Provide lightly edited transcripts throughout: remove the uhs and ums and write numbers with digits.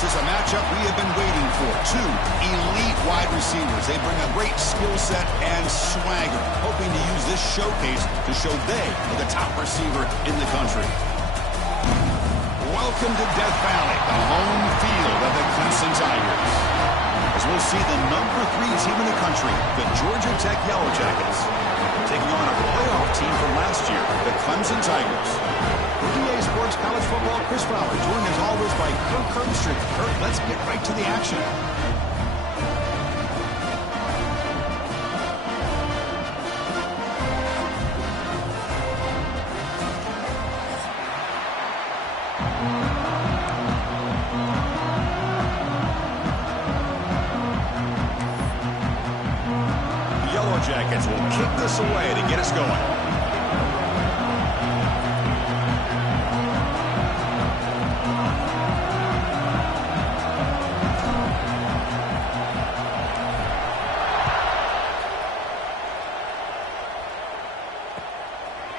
This is a matchup we have been waiting for. Two elite wide receivers. They bring a great skill set and swagger, hoping to use this showcase to show they are the top receiver in the country. Welcome to Death Valley, the home field of the Clemson Tigers. As we'll see the number 3 team in the country, the Georgia Tech Yellow Jackets, taking on a playoff team from last year, the Clemson Tigers. For EA Sports College Football, Chris Fowler, joined as always by Kirk Herbstreit. Kirk, let's get right to the action. The Yellow Jackets will kick this away to get us going.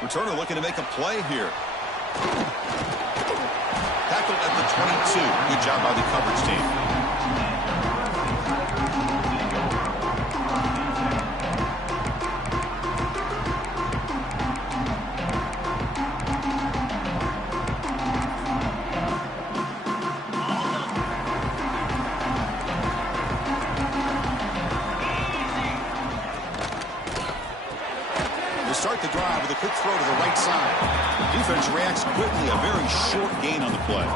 Returner looking to make a play here. Tackled at the 22. Good job by the coverage team. Start the drive with a quick throw to the right side. Defense reacts quickly, a very short gain on the play.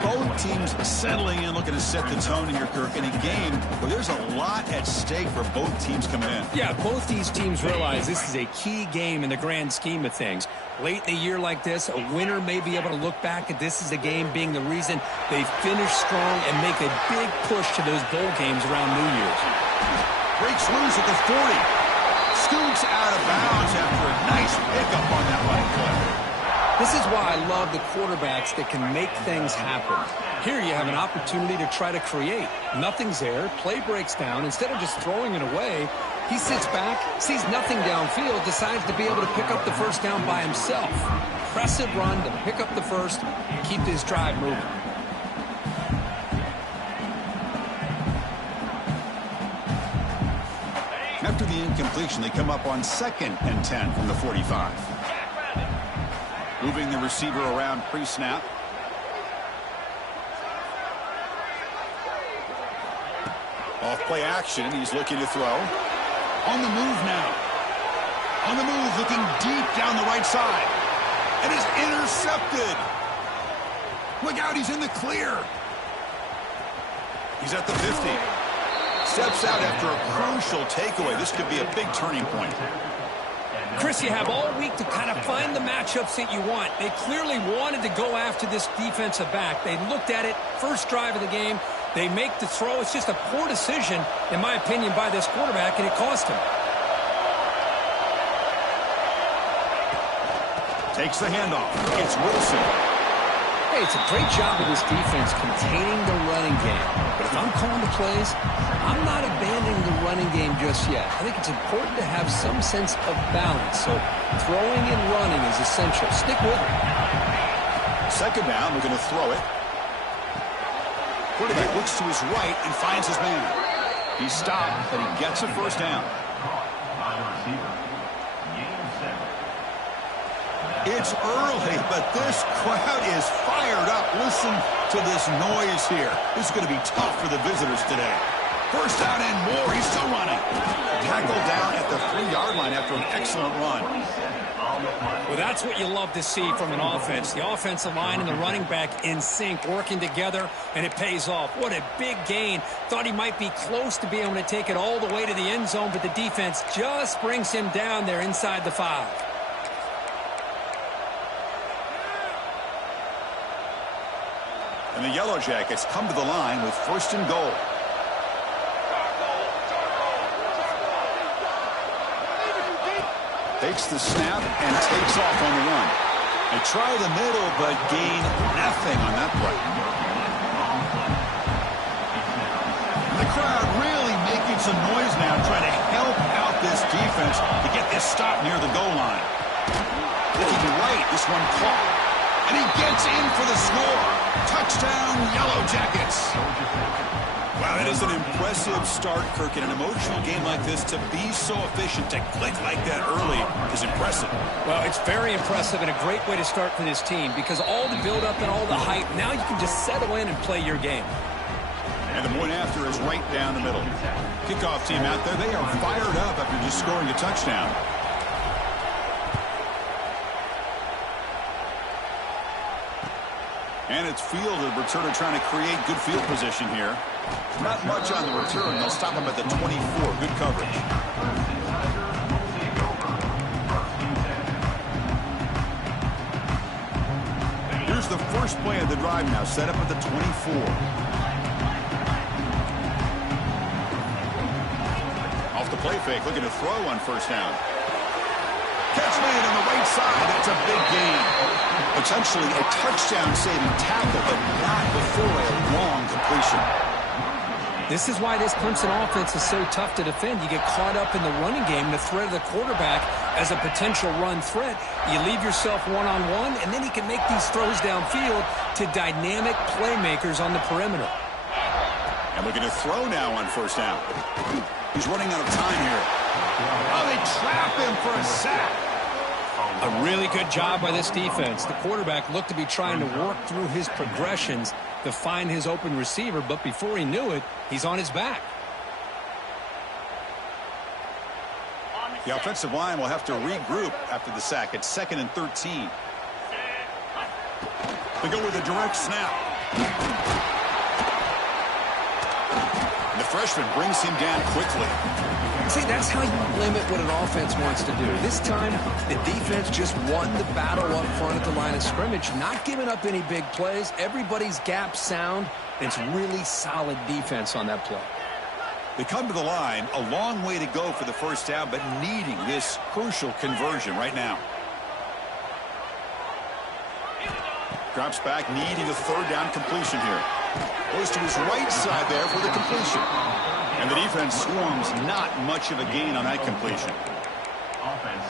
Both teams settling in, looking to set the tone in your Kirk in a game where there's a lot at stake for both teams coming in. Yeah, both these teams realize this is a key game in the grand scheme of things. Late in a year like this, a winner may be able to look back at this as a game being the reason they finish strong and make a big push to those bowl games around New Year's. Breaks loose at the 40. Scoots out of bounds after a nice pickup on that running play. This is why I love the quarterbacks that can make things happen. Here you have an opportunity to try to create. Nothing's there. Play breaks down. Instead of just throwing it away, he sits back, sees nothing downfield, decides to be able to pick up the first down by himself. Impressive run to pick up the first and keep this drive moving. After the incompletion, they come up on 2nd and 10 from the 45. Moving the receiver around pre-snap. Off play action. He's looking to throw. On the move now. On the move, looking deep down the right side. And is intercepted. Look out, he's in the clear. He's at the 50. Steps out after a crucial takeaway. This could be a big turning point. Chris, you have all week to kind of find the matchups that you want. They clearly wanted to go after this defensive back. They looked at it, first drive of the game. They make the throw. It's just a poor decision, in my opinion, by this quarterback, and it cost him. Takes the handoff. It's Wilson. Hey, it's a great job of this defense containing the running game. But if I'm calling the plays, I'm not abandoning the running game just yet. I think it's important to have some sense of balance. So throwing and running is essential. Stick with it. Second down, we're going to throw it. Quarterback looks to his right and finds his man. He's stopped, but he gets a first down. It's early, but this crowd is fired up. Listen to this noise here. This is going to be tough for the visitors today. First down and more. He's still running. Tackled down at the 3-yard line after an excellent run. Well, that's what you love to see from an offense. The offensive line and the running back in sync, working together, and it pays off. What a big gain. Thought he might be close to being able to take it all the way to the end zone, but the defense just brings him down there inside the 5. And the Yellow Jackets come to the line with 1st and goal. Takes the snap and takes off on the run. They try the middle, but gain nothing on that play. The crowd really making some noise now, trying to help out this defense to get this stop near the goal line. Looking right, this one caught. And he gets in for the score. Touchdown, Yellow Jackets. Wow, that is an impressive start, Kirk. In an emotional game like this, to be so efficient, to click like that early is impressive. Well, it's very impressive and a great way to start for this team because all the build-up and all the hype, now you can just settle in and play your game. And the point after is right down the middle. Kickoff team out there, they are fired up after just scoring a touchdown. And it's fielded. Returner trying to create good field position here. Not much on the return. They'll stop him at the 24. Good coverage. Here's the first play of the drive now, set up at the 24. Off the play fake, looking to throw on first down. Catch made on the right side. That's a big gain. Potentially a touchdown-saving tackle, but not before a long completion. This is why this Clemson offense is so tough to defend. You get caught up in the running game, the threat of the quarterback as a potential run threat. You leave yourself one-on-one, and then he can make these throws downfield to dynamic playmakers on the perimeter. And looking to throw now on first down. He's running out of time here. Oh, they trap him for a sack. A really good job by this defense. The quarterback looked to be trying to work through his progressions to find his open receiver, but before he knew it, he's on his back. The offensive line will have to regroup after the sack. It's 2nd and 13. They go with a direct snap. And the freshman brings him down quickly. See, that's how you limit what an offense wants to do. This time, the defense just won the battle up front at the line of scrimmage, not giving up any big plays. Everybody's gap sound. It's really solid defense on that play. They come to the line, a long way to go for the first down, but needing this crucial conversion right now. Drops back, needing a third down completion here. Goes to his right side there for the completion. And the defense swarms, not much of a gain on that completion.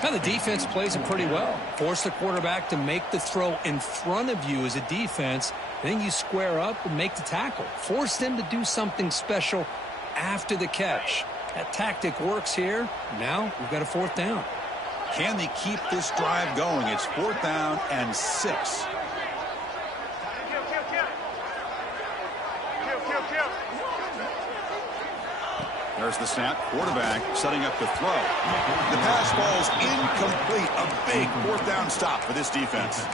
Now the defense plays it pretty well. Force the quarterback to make the throw in front of you as a defense. Then you square up and make the tackle. Force them to do something special after the catch. That tactic works here. Now we've got a fourth down. Can they keep this drive going? It's 4th down and 6. There's the snap. Quarterback setting up the throw. The pass ball's incomplete. A big 4th down stop for this defense.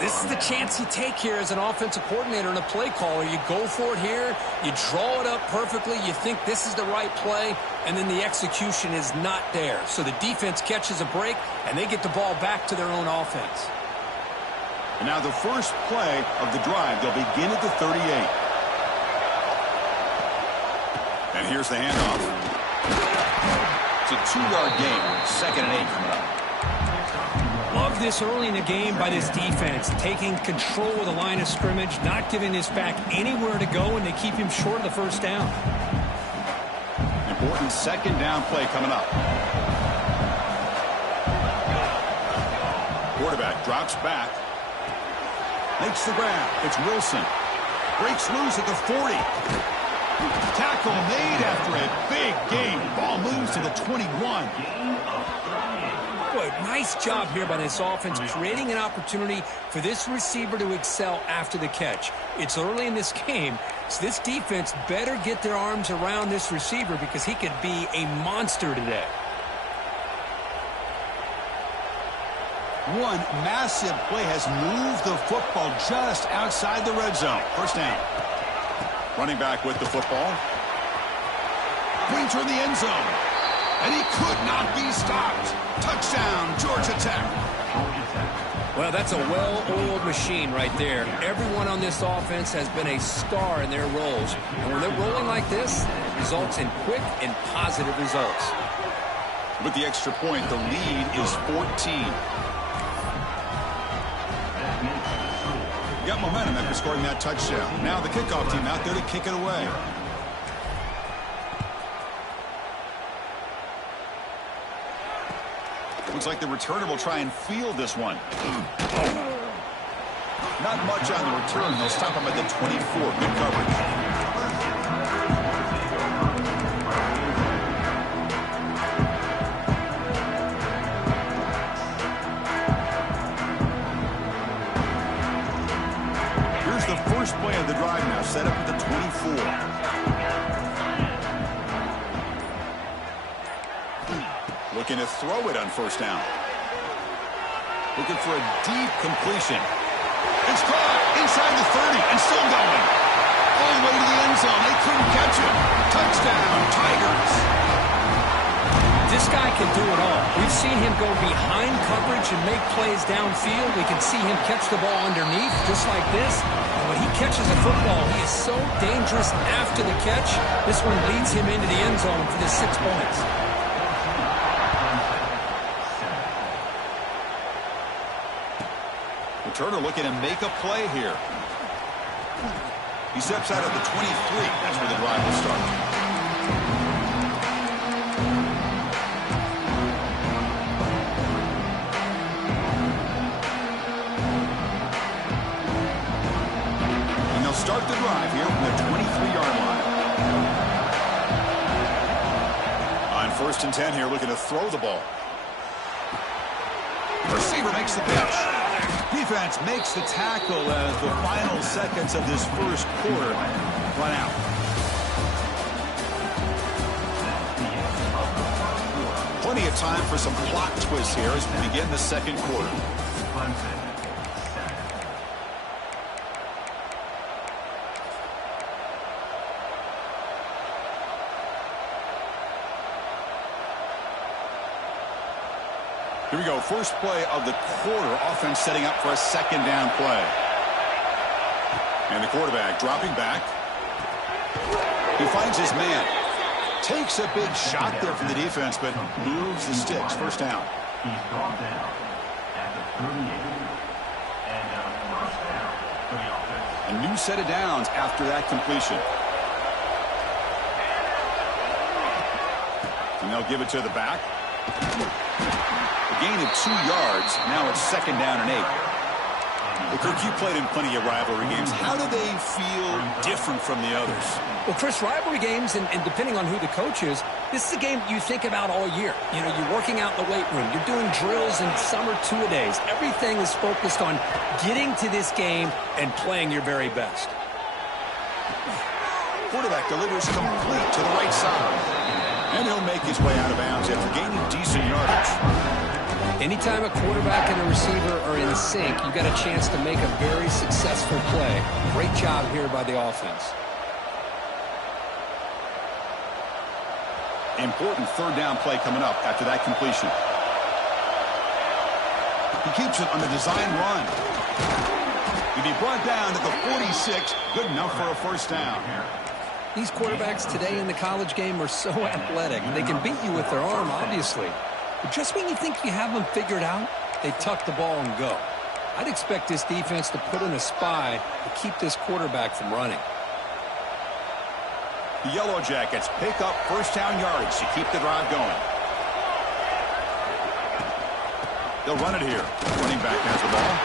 This is the chance you take here as an offensive coordinator and a play caller. You go for it here. You draw it up perfectly. You think this is the right play, and then the execution is not there. So the defense catches a break, and they get the ball back to their own offense. And now the first play of the drive. They'll begin at the 38. And here's the handoff. It's a 2-yard gain. 2nd and 8 coming up. Love this early in the game by this defense. Taking control of the line of scrimmage, not giving this back anywhere to go, and they keep him short of the first down. Important 2nd down play coming up. Quarterback drops back. Makes the grab. It's Wilson. Breaks loose at the 40. Tackle made after a big gain. Ball moves to the 21. Boy, nice job here by this offense, creating an opportunity for this receiver to excel after the catch. It's early in this game, so this defense better get their arms around this receiver because he could be a monster today. One massive play has moved the football just outside the red zone. First down. Running back with the football. Brings her in the end zone. And he could not be stopped. Touchdown, Georgia Tech. Well, that's a well-oiled machine right there. Everyone on this offense has been a star in their roles. And when they're rolling like this, it results in quick and positive results. With the extra point, the lead is 14. Got momentum after scoring that touchdown. Now the kickoff team out there to kick it away. Looks like the returner will try and field this one. Not much on the return. They'll stop him at the 24. Good coverage. Here's the first play of the drive now, set up at the 24. Looking to throw it on first down. Looking for a deep completion. It's caught inside the 30 and still going. All the way to the end zone. They couldn't catch him. Touchdown, Tigers. This guy can do it all. We've seen him go behind coverage and make plays downfield. We can see him catch the ball underneath just like this. And when he catches a football, he is so dangerous after the catch. This one leads him into the end zone for the 6 points. Turner looking to make a play here. He steps out at the 23. That's where the drive will start. And they'll start the drive here from the 23-yard line. On 1st and 10 here, looking to throw the ball. Receiver makes the pitch. Defense makes the tackle as the final seconds of this first quarter run out. Plenty of time for some plot twists here as we begin the second quarter. Here we go. First play of the quarter. Offense setting up for a second down play. And the quarterback dropping back. He finds his man. Takes a big shot there from the defense, but moves the sticks. First down. He's brought down at the 38. And first down for the offense. A new set of downs after that completion. And they'll give it to the back. A gain of 2 yards. Now it's second down and 8. Well, Kirk, you played in plenty of rivalry games. How do they feel different from the others? Well, Chris, rivalry games, and depending on who the coach is, this is a game you think about all year. You know, you're working out in the weight room. You're doing drills and summer two-a-days. Everything is focused on getting to this game and playing your very best. Quarterback delivers complete to the right side. And he'll make his way out of bounds after gaining decent yardage. Anytime a quarterback and a receiver are in sync, you've got a chance to make a very successful play. Great job here by the offense. Important third down play coming up after that completion. He keeps it on the design run. He'll be brought down at the 46. Good enough for a first down. These quarterbacks today in the college game are so athletic. They can beat you with their arm, obviously. But just when you think you have them figured out, they tuck the ball and go. I'd expect this defense to put in a spy to keep this quarterback from running. The Yellow Jackets pick up first down yardage to keep the drive going. They'll run it here. Running back has the ball.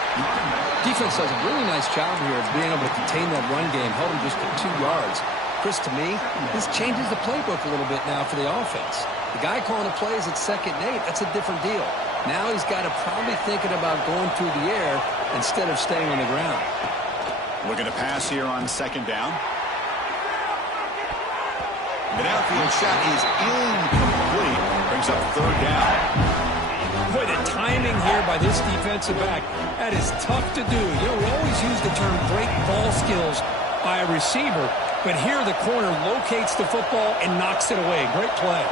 Defense does a really nice job here of being able to contain that run game, held them just to 2 yards. Chris, to me, this changes the playbook a little bit now for the offense. The guy calling the plays at 2nd and 8, that's a different deal. Now he's got to probably thinking about going through the air instead of staying on the ground. Looking to pass here on 2nd down. The downfield shot is incomplete. Brings up 3rd down. Boy, the timing here by this defensive back, that is tough to do. You know, we always use the term great ball skills by a receiver, but here the corner locates the football and knocks it away. Great play.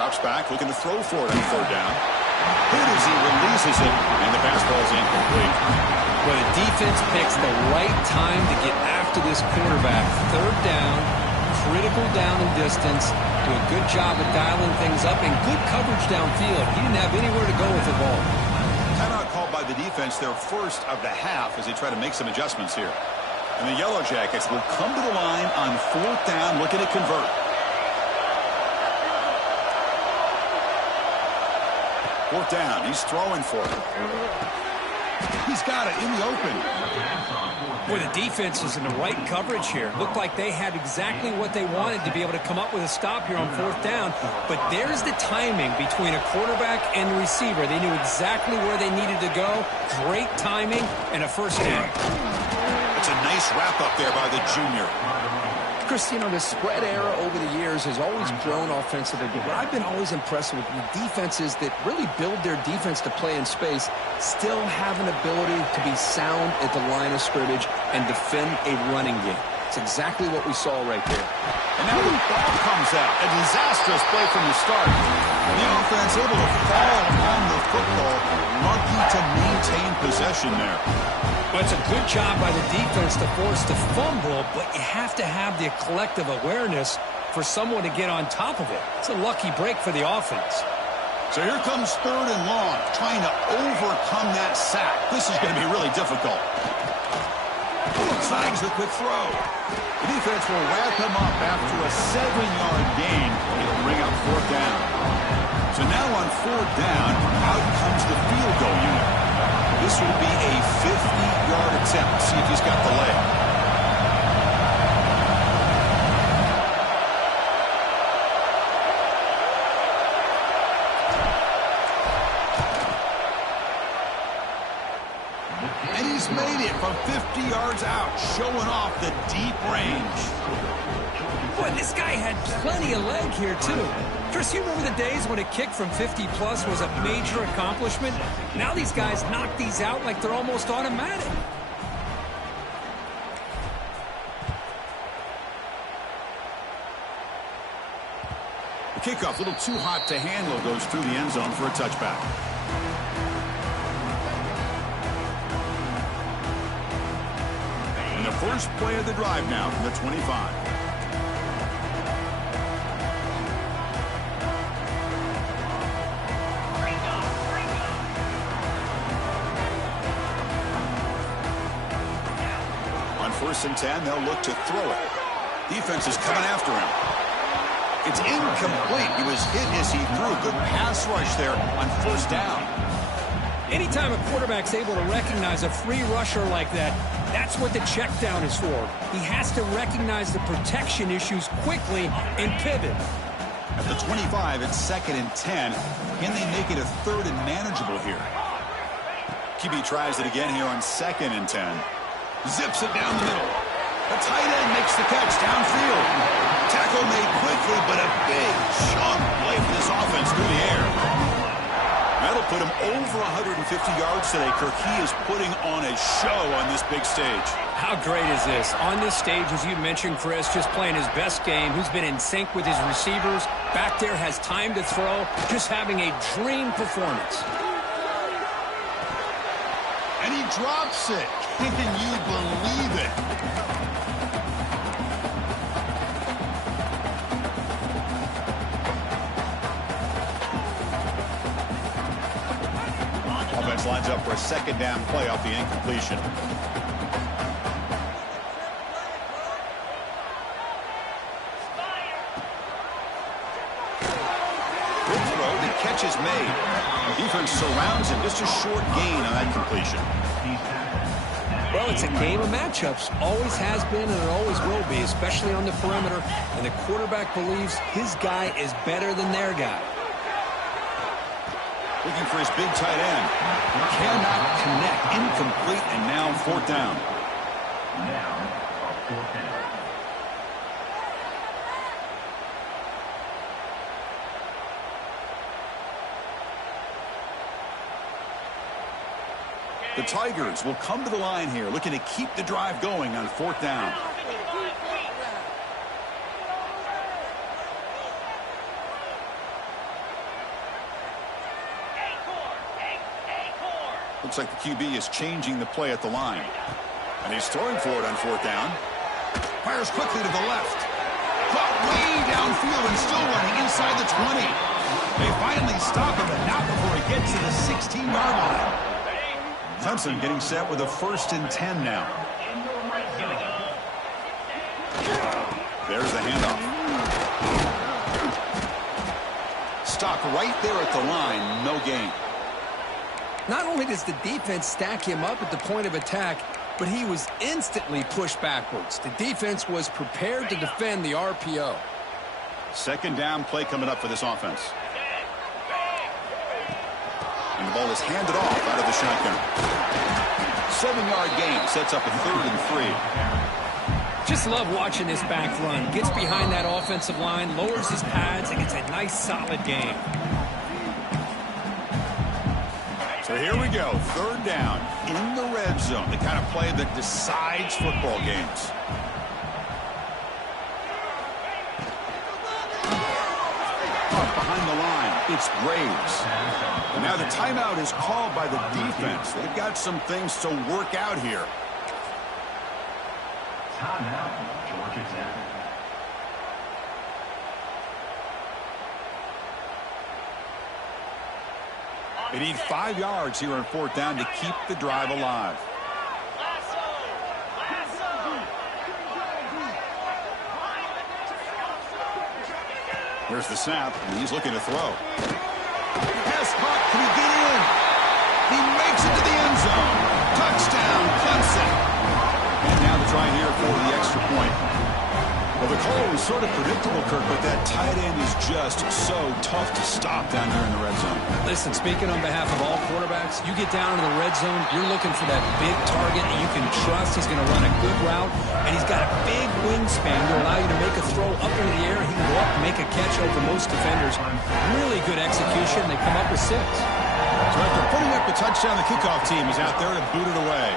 Drops back, looking to throw for it on 3rd down. Good as he releases it, and the pass ball is incomplete. But the defense picks the right time to get after this quarterback. 3rd down, critical down and distance. Do a good job of dialing things up and good coverage downfield. He didn't have anywhere to go with the ball. Timeout called by by the defense, their first of the half, as they try to make some adjustments here. And the Yellow Jackets will come to the line on 4th down, looking to convert. Fourth down, he's throwing for it. He's got it in the open. Boy, the defense is in the right coverage here. Looked like they had exactly what they wanted to be able to come up with a stop here on 4th down. But there's the timing between a quarterback and the receiver. They knew exactly where they needed to go. Great timing and a first down. It's a nice wrap up there by the junior. Chris, you know, the spread era over the years has always grown offensively, but what I've been always impressed with the defenses that really build their defense to play in space still have an ability to be sound at the line of scrimmage and defend a running game. It's exactly what we saw right there. And now the ball comes out. A disastrous play from the start. The offense able to fall on the football. Lucky to maintain possession there. Well, it's a good job by the defense to force the fumble, but you have to have the collective awareness for someone to get on top of it. It's a lucky break for the offense. So here comes 3rd and long, trying to overcome that sack. This is going to be really difficult. Signs the quick throw. The defense will wrap him up after a 7-yard gain. It'll bring up 4th down. So now on 4th down, out comes the field goal unit. This will be a 50-yard attempt. See if he's got the leg. And he's made it from 50 yards out, showing off the deep range. Boy, this guy had plenty of leg here, too. Chris, you remember the days when a kick from 50-plus was a major accomplishment? Now these guys knock these out like they're almost automatic. The kickoff, a little too hot to handle, goes through the end zone for a touchback. And the first play of the drive now from the 25. On 1st and 10, they'll look to throw it. Defense is coming after him. It's incomplete. He was hit as he threw. Good pass rush there on 1st down. Anytime a quarterback's able to recognize a free rusher like that, that's what the check down is for. He has to recognize the protection issues quickly and pivot. At the 25, it's 2nd and 10. Can they make it a 3rd and manageable here? QB tries it again here on 2nd and 10. Zips it down the middle. The tight end makes the catch downfield. Tackle made quickly, but a big chunk play for this offense through the air. That'll put him over 150 yards today. Kirk, he is putting on a show on this big stage. How great is this? On this stage, as you mentioned, Chris, just playing his best game. Who's been in sync with his receivers. Back there, has time to throw. Just having a dream performance. And he drops it. Can you believe it? Offense lines up for a 2nd down play off the incompletion. Good throw. The catch is made. Defense surrounds him. Just a short gain on that completion. Well, it's a game of matchups. Always has been and it always will be, especially on the perimeter. And the quarterback believes his guy is better than their guy. Looking for his big tight end. Cannot connect. Incomplete, and now 4th down. The Tigers will come to the line here, looking to keep the drive going on 4th down. Looks like the QB is changing the play at the line. And he's throwing for it on 4th down. Fires quickly to the left. Caught way downfield and still running inside the 20. They finally stop him, but not before he gets to the 16-yard line. Clemson getting set with a 1st and 10 now. There's the handoff. Stopped right there at the line. No gain. Not only does the defense stack him up at the point of attack, but he was instantly pushed backwards. The defense was prepared to defend the RPO. 2nd down play coming up for this offense. And the ball is handed off out of the shotgun. 7-yard gain sets up a 3rd and 3. Just love watching this back run. Gets behind that offensive line, lowers his pads, and gets a nice solid gain. So here we go. 3rd down in the red zone. The kind of play that decides football games. Up behind the line, it's Graves. And now the timeout is called by the defense. They've got some things to work out here. Timeout, Georgia Tech. They need 5 yards here on 4th down to keep the drive alive. Here's the snap, and he's looking to throw. Pass caught. Can he get in? He makes it to the end zone. Touchdown, Clemson. And now the try here for the extra point. Well, the call was sort of predictable, Kirk, but that tight end is just so tough to stop down here in the red zone. Listen, speaking on behalf of all quarterbacks, you get down into the red zone, you're looking for that big target that you can trust. He's going to run a good route, and he's got a big wingspan to allow you to make a throw up into the air. He can go up and make a catch over most defenders. Really good execution. They come up with 6. So after putting up the touchdown, the kickoff team is out there to boot it away.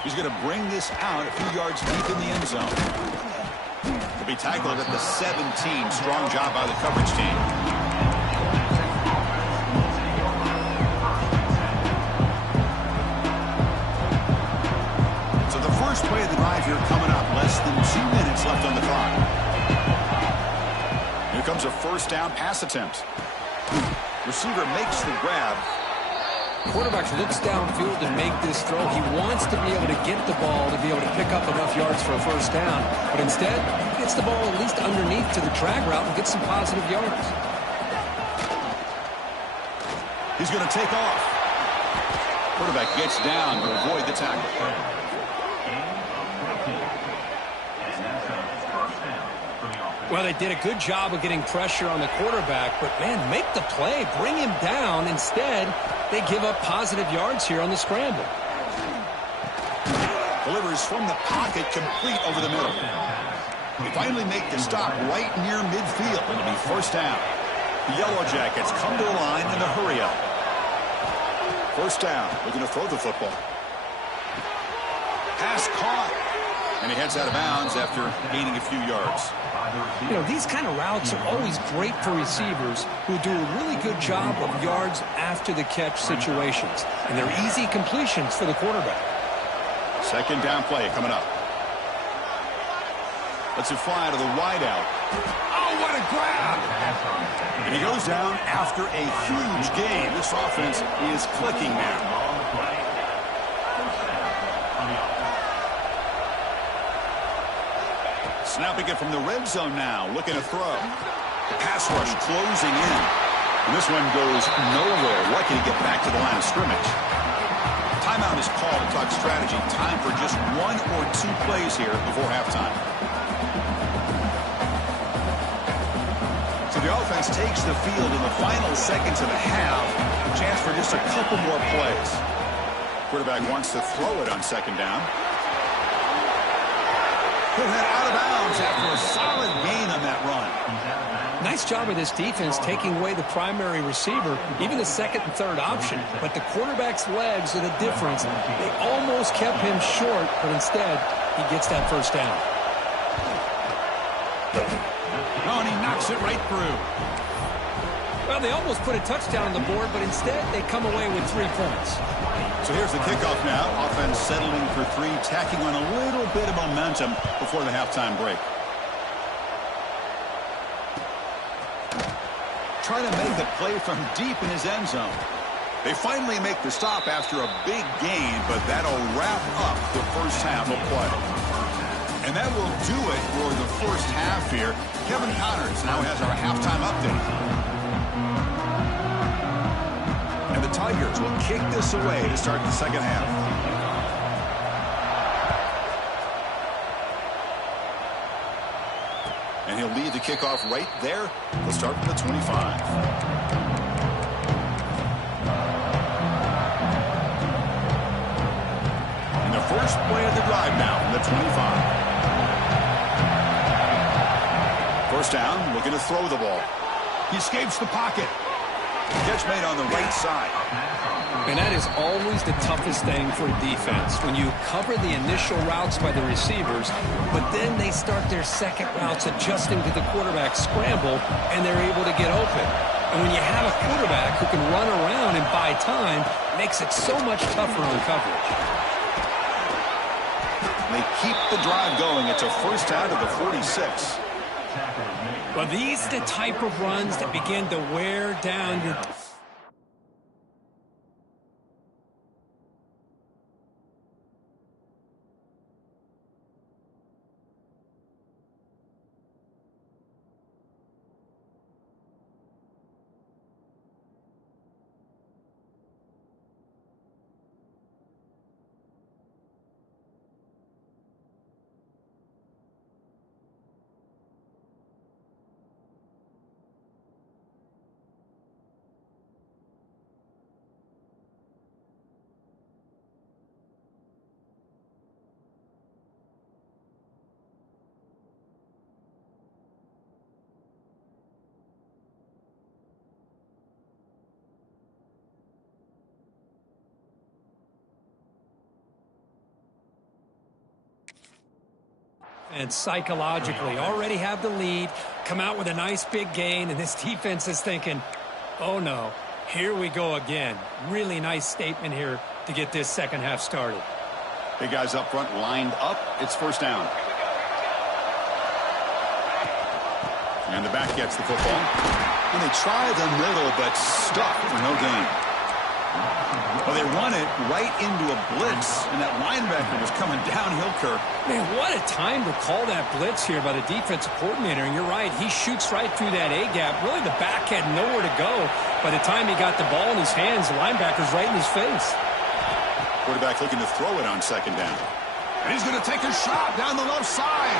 He's going to bring this out a few yards deep in the end zone. He'll be tackled at the 17. Strong job by the coverage team. So the first play of the drive here coming up. Less than 2 minutes left on the clock. Here comes a 1st down pass attempt. Receiver makes the grab. Quarterback looks downfield to make this throw. He wants to be able to get the ball to be able to pick up enough yards for a 1st down. But instead, he gets the ball at least underneath to the drag route and gets some positive yards. He's going to take off. Quarterback gets down to avoid the tackle. Well, they did a good job of getting pressure on the quarterback, but, man, make the play. Bring him down. Instead, they give up positive yards here on the scramble. Delivers from the pocket, complete over the middle. They finally make the stop right near midfield. It'll be 1st down. The Yellow Jackets come to the line in a hurry-up. 1st down. Looking to throw the football. Pass caught. And he heads out of bounds after gaining a few yards. You know, these kind of routes are always great for receivers who do a really good job of yards after the catch situations. And they're easy completions for the quarterback. 2nd down play coming up. Lets it fly to the wideout. Oh, what a grab! And he goes down after a huge gain. This offense is clicking now. Snapping it from the red zone now, looking to throw. Pass rush closing in. And this one goes nowhere. Lucky to get back to the line of scrimmage. Timeout is called to talk strategy. Time for just 1 or 2 plays here before halftime. So the offense takes the field in the final seconds of the half. A chance for just a couple more plays. Quarterback wants to throw it on 2nd down. He'll head out of bounds after a solid gain on that run. Nice job of this defense taking away the primary receiver, even the 2nd and 3rd option. But the quarterback's legs are the difference. They almost kept him short, but instead, he gets that 1st down. Oh, and he knocks it right through. Well, they almost put a touchdown on the board, but instead, they come away with 3 points. So here's the kickoff now. Offense settling for 3, tacking on a little bit of momentum before the halftime break. try to make the play from deep in his end zone. They finally make the stop after a big gain, but that'll wrap up the first half of play. And that will do it for the first half here. Kevin Connors now has our halftime update. And the Tigers will kick this away to start the second half. And he'll lead the kickoff right there. They'll start from the 25. First play of the drive now from the 25. First down, looking to throw the ball. He escapes the pocket. Catch made on the right side. And that is always the toughest thing for a defense, when you cover the initial routes by the receivers, but then they start their second routes adjusting to the quarterback scramble, and they're able to get open. And when you have a quarterback who can run around and buy time, it makes it so much tougher on coverage. They keep the drive going. It's a first down to the 46. Well, these are the type of runs that begin to wear down your... And psychologically already have the lead, come out with a nice big gain, and this defense is thinking, oh no, here we go again. Really nice statement here to get this second half started. Big guys up front lined up. It's first down. And the back gets the football. And they try the middle, but stuck for no gain. Well, they run it right into a blitz, and that linebacker was coming downhill, Kirk. Man, what a time to call that blitz here by the defensive coordinator. And you're right, he shoots right through that A-gap. Really, the back had nowhere to go. By the time he got the ball in his hands, the linebacker's right in his face. Quarterback looking to throw it on second down. And he's going to take a shot down the left side.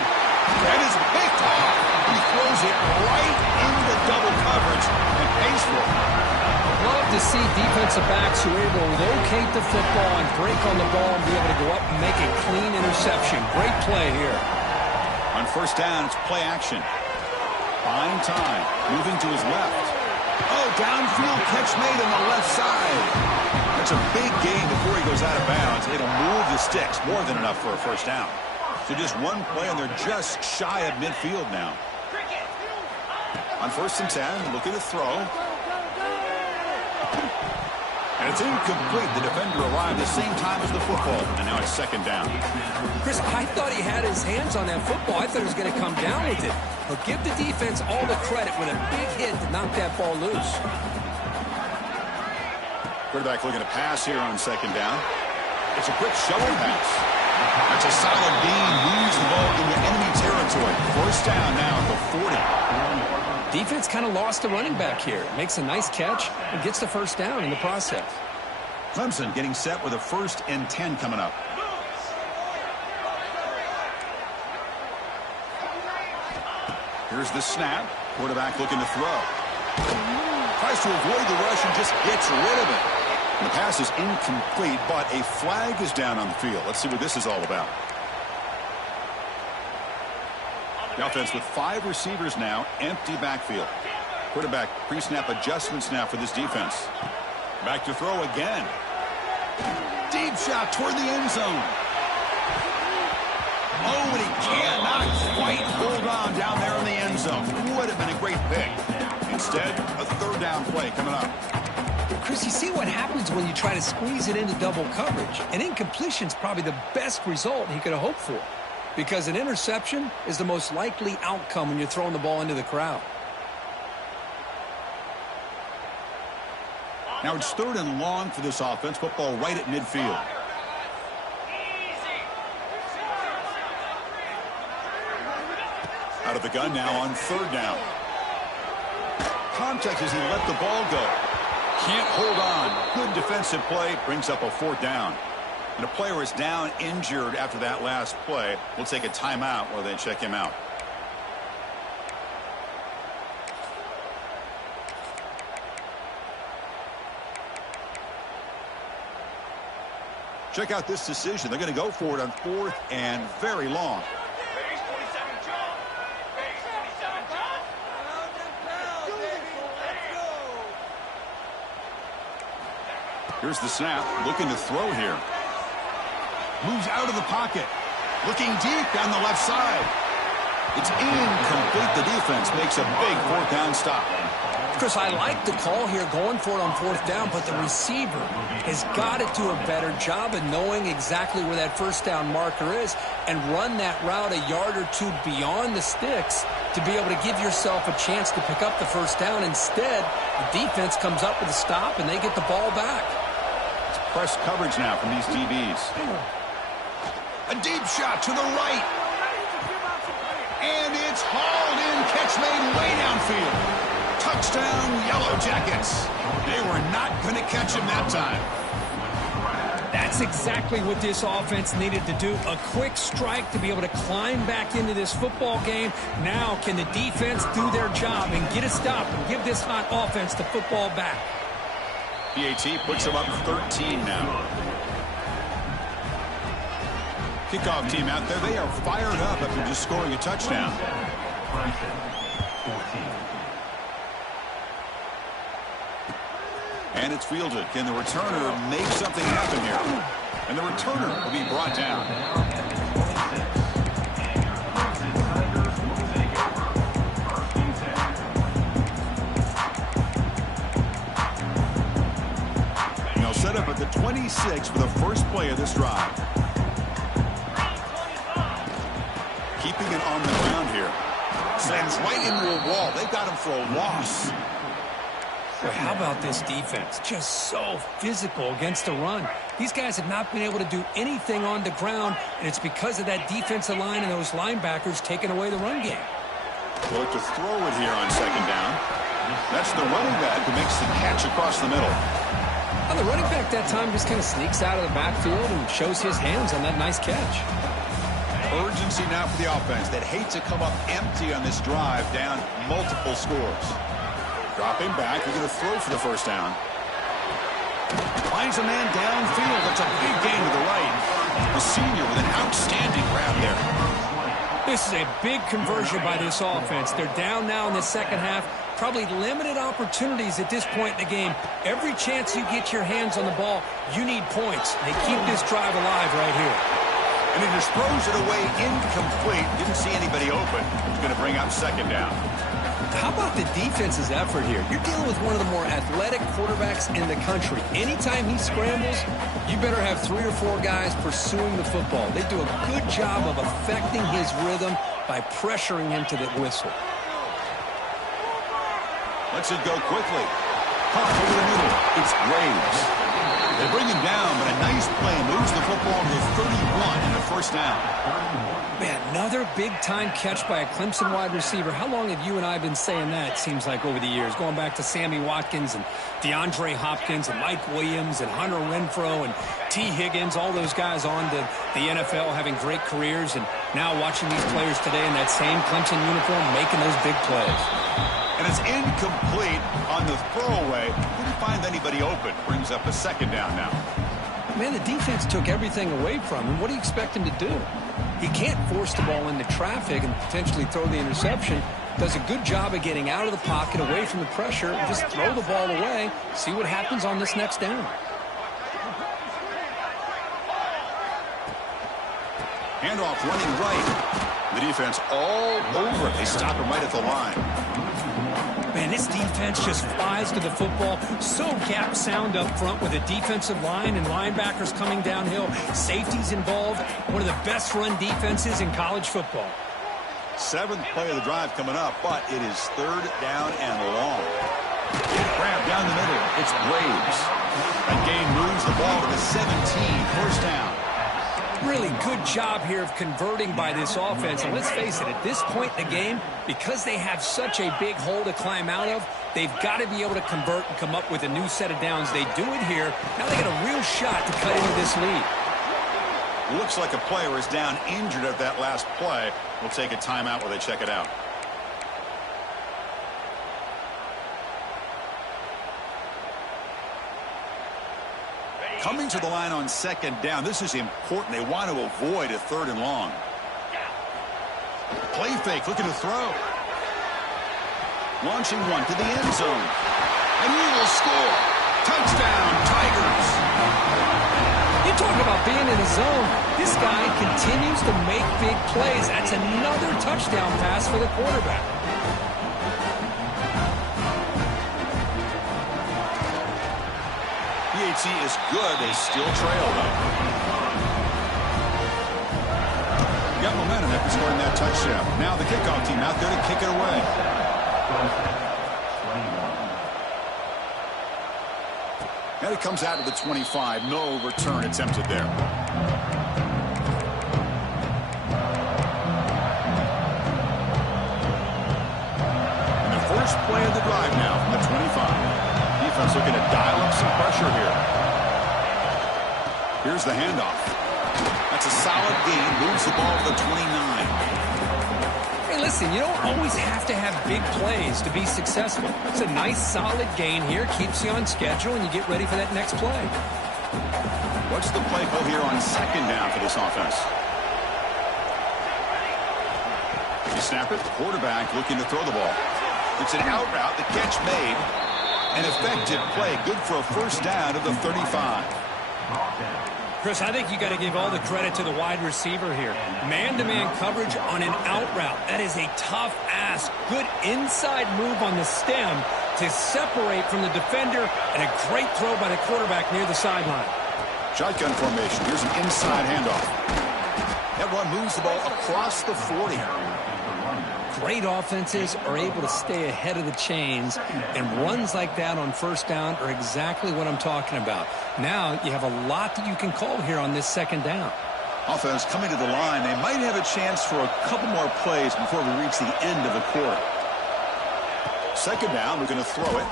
And it's picked off. He throws it right into double coverage and pays for it. Love to see defensive backs who are able to locate the football and break on the ball and be able to go up and make a clean interception. Great play here. On first down, it's play action. Buying time. Moving to his left. Oh, downfield catch made on the left side. That's a big gain before he goes out of bounds. It'll move the sticks. More than enough for a first down. So just one play, and they're just shy of midfield now. On first and 10, looking to throw. And it's incomplete. The defender arrived the same time as the football. And now it's second down. Chris, I thought he had his hands on that football. I thought he was going to come down with it. But give the defense all the credit with a big hit to knock that ball loose. Quarterback looking to pass here on second down. It's a quick shovel pass. That's a solid gain. Moves the ball into enemy territory. First down now at the 40. Defense kind of lost the running back here. Makes a nice catch and gets the first down in the process. Clemson getting set with a first and 10 coming up. Here's the snap. Quarterback looking to throw. Tries to avoid the rush and just gets rid of it. And the pass is incomplete, but a flag is down on the field. Let's see what this is all about. The offense with 5 receivers now, empty backfield. Quarterback pre-snap adjustments now for this defense. Back to throw again. Deep shot toward the end zone. Oh, and he cannot quite hold on down there in the end zone. Would have been a great pick. Instead, a third down play coming up. Chris, you see what happens when you try to squeeze it into double coverage. An incompletion is probably the best result he could have hoped for, because an interception is the most likely outcome when you're throwing the ball into the crowd. Now it's 3rd and long for this offense. Football right at midfield. Out of the gun now on 3rd down. Contact as he let the ball go. Can't hold on. Good defensive play. Brings up a 4th down. And a player is down injured after that last play. We'll take a timeout while they check him out. Check out this decision. They're going to go for it on 4th and very long. Here's the snap. Looking to throw here. Moves out of the pocket. Looking deep down the left side. It's incomplete. The defense makes a big 4th down stop. Chris, I like the call here going for it on 4th down, but the receiver has got to do a better job of knowing exactly where that 1st down marker is and run that route a yard or 2 beyond the sticks to be able to give yourself a chance to pick up the 1st down. Instead, the defense comes up with a stop and they get the ball back. It's press coverage now from these DBs. A deep shot to the right. And it's hauled in. Catch made way downfield. Touchdown, Yellow Jackets. They were not going to catch him that time. That's exactly what this offense needed to do. A quick strike to be able to climb back into this football game. Now can the defense do their job and get a stop and give this hot offense the football back? PAT puts them up 13 now. Kickoff team out there. They are fired up after just scoring a touchdown. And it's fielded. Can the returner make something happen here? And the returner will be brought down. And they'll set up at the 26 for the first play of this drive. Keeping it on the ground here. Slams right into a wall. They've got him for a loss. Boy, how about this defense? Just so physical against the run. These guys have not been able to do anything on the ground, and it's because of that defensive line and those linebackers taking away the run game. Well, to throw it here on 2nd down. That's the running back who makes the catch across the middle. Well, the running back that time just kind of sneaks out of the backfield and shows his hands on that nice catch. Urgency now for the offense that hates to come up empty on this drive, down multiple scores. Dropping back, they're going to throw for the 1st down. Finds a man downfield. That's a big gain to the right. The senior with an outstanding grab there. This is a big conversion by this offense. They're down now in the 2nd half. Probably limited opportunities at this point in the game. Every chance you get your hands on the ball, you need points. They keep this drive alive right here. And he just throws it away incomplete. Didn't see anybody open. He's going to bring up 2nd down. How about the defense's effort here? You're dealing with one of the more athletic quarterbacks in the country. Anytime he scrambles, you better have 3 or 4 guys pursuing the football. They do a good job of affecting his rhythm by pressuring him to the whistle. Lets it go quickly. Caught over the middle. It's Graves. They bring him down, but a nice play moves the football to 31 and a 1st down. Man, another big-time catch by a Clemson wide receiver. How long have you and I been saying that, it seems like, over the years? Going back to Sammy Watkins and DeAndre Hopkins and Mike Williams and Hunter Renfrow and T. Higgins, all those guys on to the NFL having great careers, and now watching these players today in that same Clemson uniform making those big plays. And it's incomplete on the throwaway. Couldn't find anybody open. Brings up a 2nd down now. Man, the defense took everything away from him. What do you expect him to do? He can't force the ball into traffic and potentially throw the interception. Does a good job of getting out of the pocket, away from the pressure, and just throw the ball away. See what happens on this next down. Handoff running right. The defense all over it. They stop him right at the line. Man, this defense just flies to the football. So gap sound up front with a defensive line and linebackers coming downhill. Safeties involved. One of the best run defenses in college football. 7th play of the drive coming up, but it is 3rd down and long. Grab down the middle. It's Braves. That gain moves the ball to the 17. First down. Really good job here of converting by this offense. And let's face it, at this point in the game, because they have such a big hole to climb out of, they've got to be able to convert and come up with a new set of downs. They do it here. Now they got a real shot to cut into this lead. Looks like a player is down injured at that last play. We'll take a timeout while they check it out. Coming to the line on second down. This is important. They want to avoid a third and long. Play fake, looking to throw. Launching one to the end zone. And he will score. Touchdown, Tigers. You talk about being in the zone. This guy continues to make big plays. That's another touchdown pass for the quarterback. PAT is good. They still trail, though. Got momentum after scoring that touchdown. Now the kickoff team out there to kick it away. And it comes out to the 25. No return attempted there. And the first play of the drive now from the 25. Defense looking to dial up some pressure here. Here's the handoff. That's a solid gain. Moves the ball to the 29. Hey, listen, you don't always have to have big plays to be successful. It's a nice, solid gain here. Keeps you on schedule, and you get ready for that next play. What's the play call here on second down for this offense? You snap it. Quarterback looking to throw the ball. It's an out route. The catch made. An effective play. Good for a first down of the 35. Chris, I think you got to give all the credit to the wide receiver here. Man-to-man coverage on an out route. That is a tough ask. Good inside move on the stem to separate from the defender, and a great throw by the quarterback near the sideline. Shotgun formation. Here's an inside handoff. That run moves the ball across the 40. Great offenses are able to stay ahead of the chains, and runs like that on first down are exactly what I'm talking about. Now you have a lot that you can call here on this second down. Offense coming to the line. They might have a chance for a couple more plays before we reach the end of the quarter. Second down, we're going to throw it.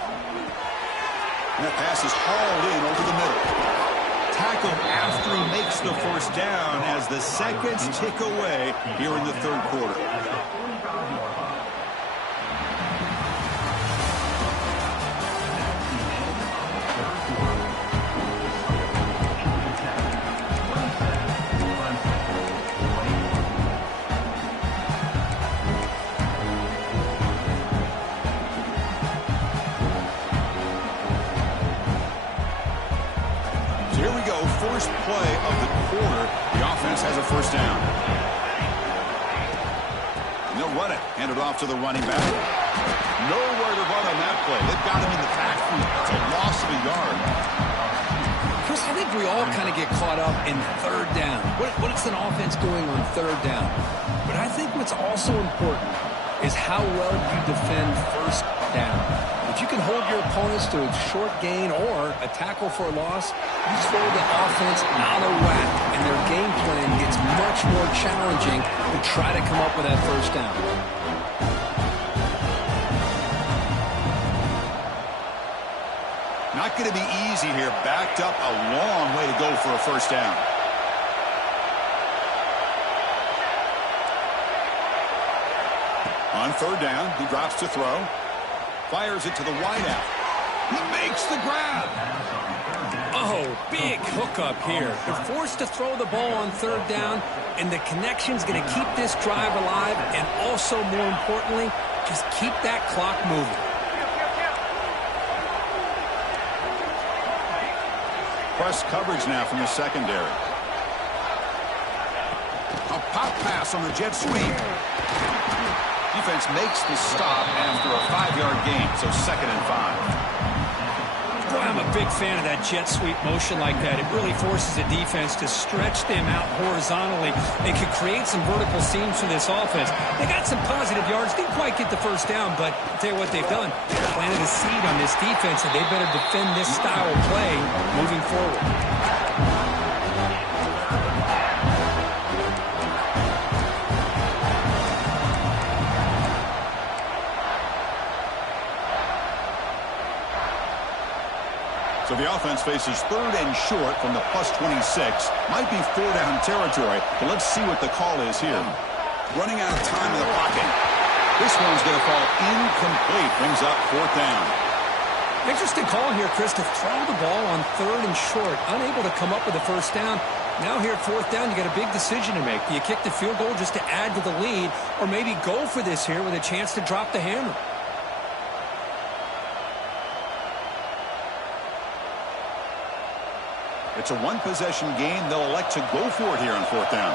And that pass is hauled in over the middle. Tackled after he makes the first down as the seconds tick away here in the third quarter. First play of the quarter, the offense has a first down. And they'll run it. Hand it off to the running back. Nowhere to run on that play. They've got him in the backfield. It's a loss of a yard. Chris, I think we all kind of get caught up in third down. What is an offense doing on third down? But I think what's also important is how well you defend first down. If you can hold your opponents to a short gain or a tackle for a loss, you throw the offense out of whack, and their game plan gets much more challenging to try to come up with that first down. Not going to be easy here. Backed up a long way to go for a first down. On third down, he drops to throw. Fires it to the wideout. He makes the grab. Oh, big hookup here. They're forced to throw the ball on third down, and the connection's going to keep this drive alive, and also, more importantly, just keep that clock moving. Press coverage now from the secondary. A pop pass on the jet sweep. Defense makes the stop after a 5-yard gain, so 2nd and 5. Boy, I'm a big fan of that jet sweep motion like that. It really forces a defense to stretch them out horizontally and can create some vertical seams for this offense. They got some positive yards. Didn't quite get the first down, but I'll tell you what they've done. Planted a seed on this defense, and they better defend this style of play moving forward. So the offense faces 3rd and short from the +26. Might be 4-down territory, but let's see what the call is here. Running out of time in the pocket. This one's going to fall incomplete. Brings up 4th down. Interesting call here, Chris, to throw the ball on 3rd and short. Unable to come up with a first down. Now here at 4th down, you got a big decision to make. Do you kick the field goal just to add to the lead, or maybe go for this here with a chance to drop the hammer? It's a one-possession game. They'll elect to go for it here on 4th down.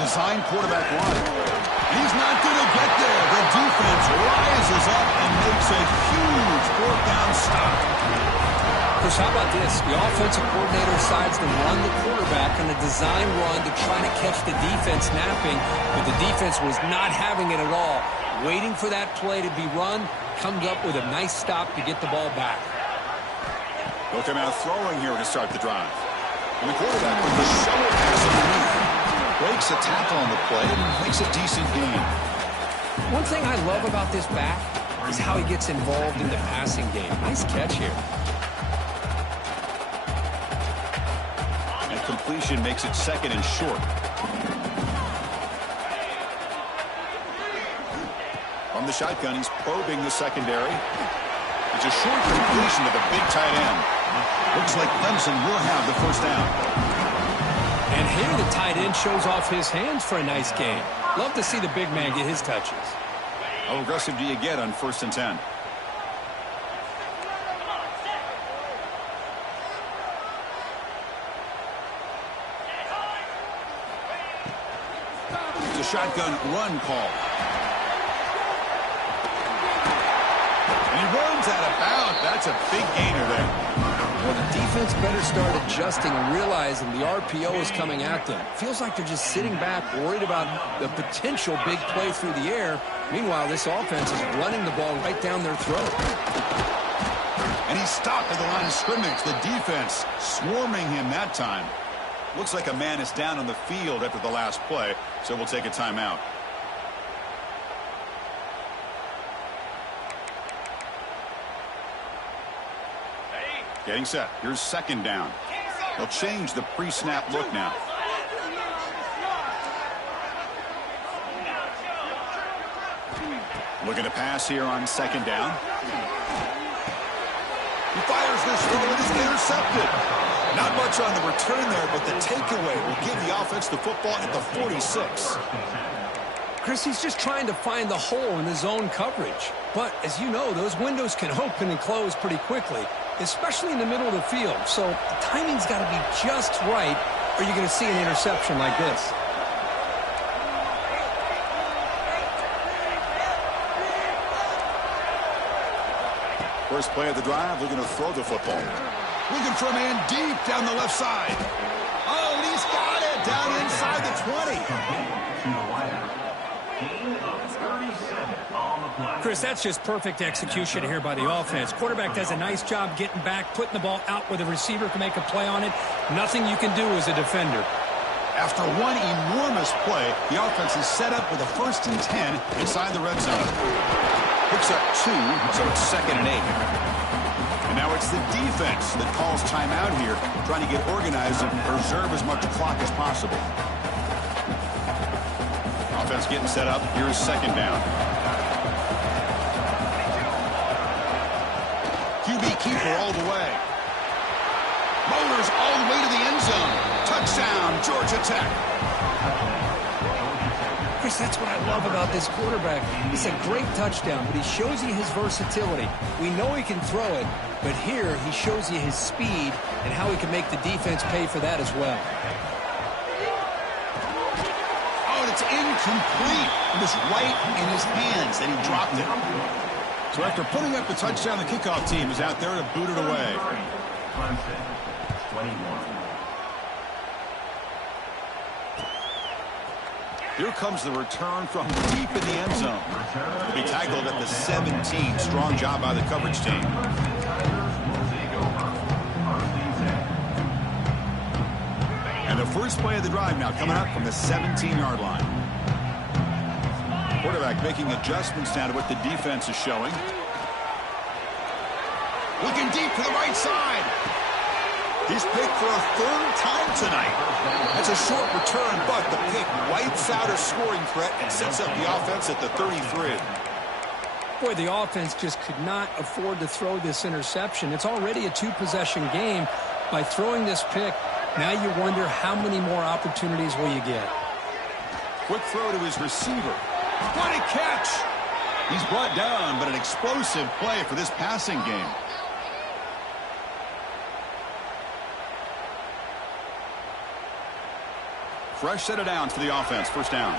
Design quarterback run. He's not going to get there. The defense rises up and makes a huge 4th down stop. Chris, how about this? The offensive coordinator decides to run the quarterback on a design run to try to catch the defense napping, but the defense was not having it at all. Waiting for that play to be run, comes up with a nice stop to get the ball back. They'll come out throwing here to start the drive. And the quarterback with the shovel pass underneath. Breaks a tackle on the play and makes a decent gain. One thing I love about this back is how he gets involved in the passing game. Nice catch here. And completion makes it 2nd and short. From the shotgun, he's probing the secondary. It's a short completion to the big tight end. Looks like Clemson will have the first down. And here the tight end shows off his hands for a nice gain. Love to see the big man get his touches. How aggressive do you get on 1st and 10? It's a shotgun run call. And he runs out of bounds. That's a big gainer there. Well, the defense better start adjusting and realizing the RPO is coming at them. Feels like they're just sitting back, worried about the potential big play through the air. Meanwhile, this offense is running the ball right down their throat. And he's stopped at the line of scrimmage. The defense swarming him that time. Looks like a man is down on the field after the last play, so we'll take a timeout. Getting set. Here's 2nd down. They'll change the pre-snap look now. Looking to pass here on 2nd down. He fires this throw and is intercepted. Not much on the return there, but the takeaway will give the offense the football at the 46. Chris, he's just trying to find the hole in the zone coverage. But, as you know, those windows can open and close pretty quickly, especially in the middle of the field. So the timing's got to be just right, or you're going to see an interception like this. First play of the drive, looking to throw the football. Looking for a man deep down the left side. Oh, and he's got it down inside the 20. Chris, that's just perfect execution here by the offense. Quarterback does a nice job getting back, putting the ball out where the receiver can make a play on it. Nothing you can do as a defender. After one enormous play, the offense is set up with a 1st and 10 inside the red zone. Picks up 2, so it's 2nd and 8. And now it's the defense that calls timeout here, trying to get organized and preserve as much clock as possible. Offense getting set up. Here's 2nd down. QB keeper all the way. Motors all the way to the end zone. Touchdown, Georgia Tech. Chris, that's what I love about this quarterback. It's a great touchdown, but he shows you his versatility. We know he can throw it, but here he shows you his speed and how he can make the defense pay for that as well. Oh, and it's incomplete. It was right in his hands, and he dropped it. So after putting up the touchdown, the kickoff team is out there to boot it away. Clemson, 21. Here comes the return from deep in the end zone. To be tackled at the 17. Strong job by the coverage team. And the first play of the drive now coming up from the 17-yard line. Quarterback making adjustments now to what the defense is showing. Looking deep to the right side. He's picked for a third time tonight. That's a short return, but the pick wipes out a scoring threat and sets up the offense at the 33. Boy, the offense just could not afford to throw this interception. It's already a two-possession game. By throwing this pick, now you wonder how many more opportunities will you get. Quick throw to his receiver. What a catch! He's brought down, but an explosive play for this passing game. Fresh set of downs for the offense. First down.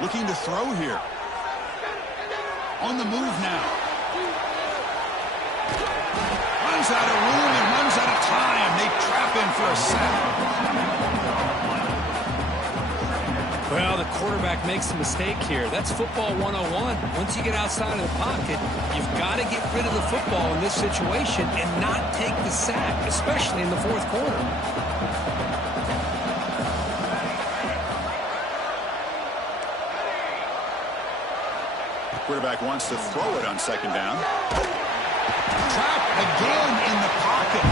Looking to throw here. On the move now. Runs out of room and runs out of time. They trap him for a sack. Well, the quarterback makes a mistake here. That's football 101. Once you get outside of the pocket, you've got to get rid of the football in this situation and not take the sack, especially in the fourth quarter. Quarterback wants to throw it on second down. Trapped again in the pocket.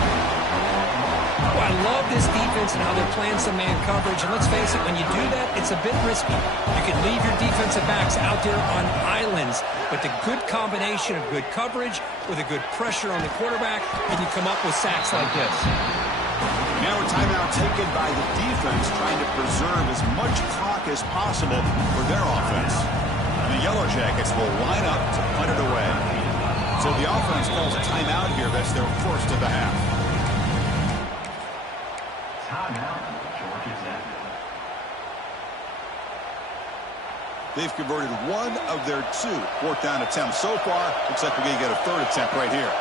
Oh, I love this defense and how they're playing some man coverage. And let's face it, when you do that, it's a bit risky. You can leave your defensive backs out there on islands, but the good combination of good coverage with a good pressure on the quarterback, and you come up with sacks like this. Now a timeout taken by the defense, trying to preserve as much clock as possible for their offense. And the Yellow Jackets will line up to punt it away. So the offense calls a timeout here. That's their first of the half. They've converted one of their two fourth down attempts so far. Looks like we're going to get a third attempt right here.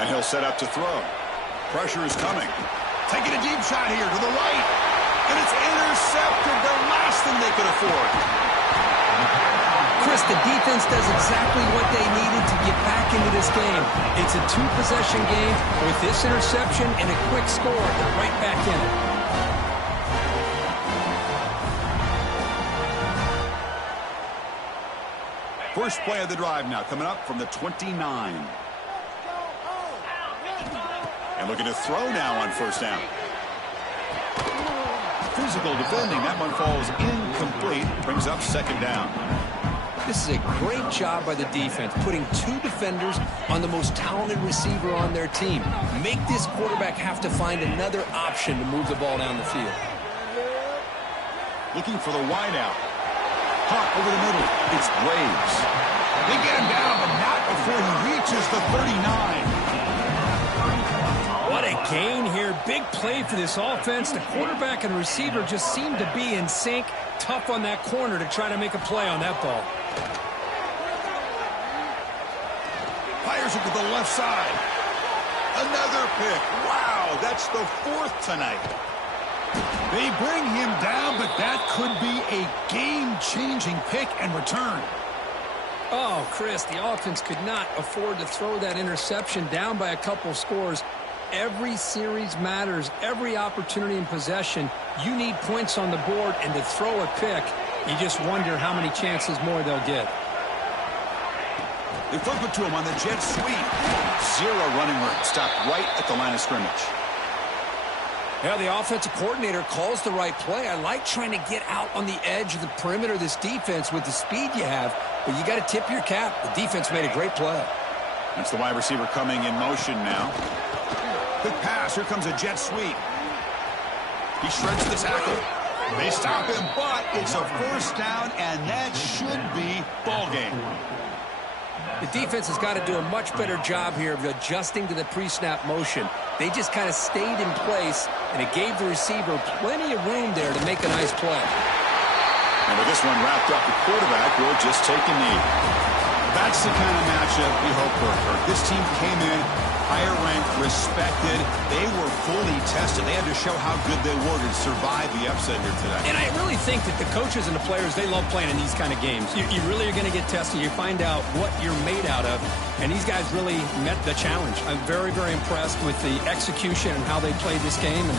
And he'll set up to throw. Pressure is coming. Taking a deep shot here to the right. And it's intercepted. The last thing they could afford. Chris, the defense does exactly what they needed to get back into this game. It's a two-possession game. With this interception and a quick score, they're right back in it. First play of the drive now coming up from the 29. And looking to throw now on first down. Physical defending. That one falls incomplete. Brings up second down. This is a great job by the defense, putting two defenders on the most talented receiver on their team. Make this quarterback have to find another option to move the ball down the field. Looking for the wideout. Hawk over the middle. It's Graves. They get him down, but not before he reaches the 39. What a gain here. Big play for this offense. The quarterback and receiver just seem to be in sync. Tough on that corner to try to make a play on that ball. Fires it to the left side. Another pick. Wow, that's the fourth tonight. They bring him down, but that could be a game-changing pick and return. Oh, Chris, the offense could not afford to throw that interception down by a couple scores. Every series matters. Every opportunity in possession, you need points on the board, and to throw a pick, you just wonder how many chances more they'll get. They flip it to him on the jet sweep. Zero running room. Stopped right at the line of scrimmage. Yeah, the offensive coordinator calls the right play. I like trying to get out on the edge of the perimeter of this defense with the speed you have, but you got to tip your cap. The defense made a great play. That's the wide receiver coming in motion now. Quick pass. Here comes a jet sweep. He shreds the tackle. They stop him, but it's a first down, and that should be ball game. The defense has got to do a much better job here of adjusting to the pre-snap motion. They just kind of stayed in place, and it gave the receiver plenty of room there to make a nice play. And with this one wrapped up, the quarterback will just take a knee. That's the kind of matchup we hope for. This team came in higher ranked, respected. They were fully tested. They had to show how good they were to survive the upset here today. And I really think that the coaches and the players, they love playing in these kind of games. You really are going to get tested. You find out what you're made out of. And these guys really met the challenge. I'm very, very impressed with the execution and how they played this game. And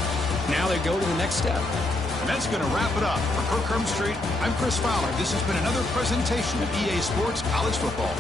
now they go to the next step. And that's going to wrap it up. For Kirk Street, I'm Chris Fowler. This has been another presentation of EA Sports College Football.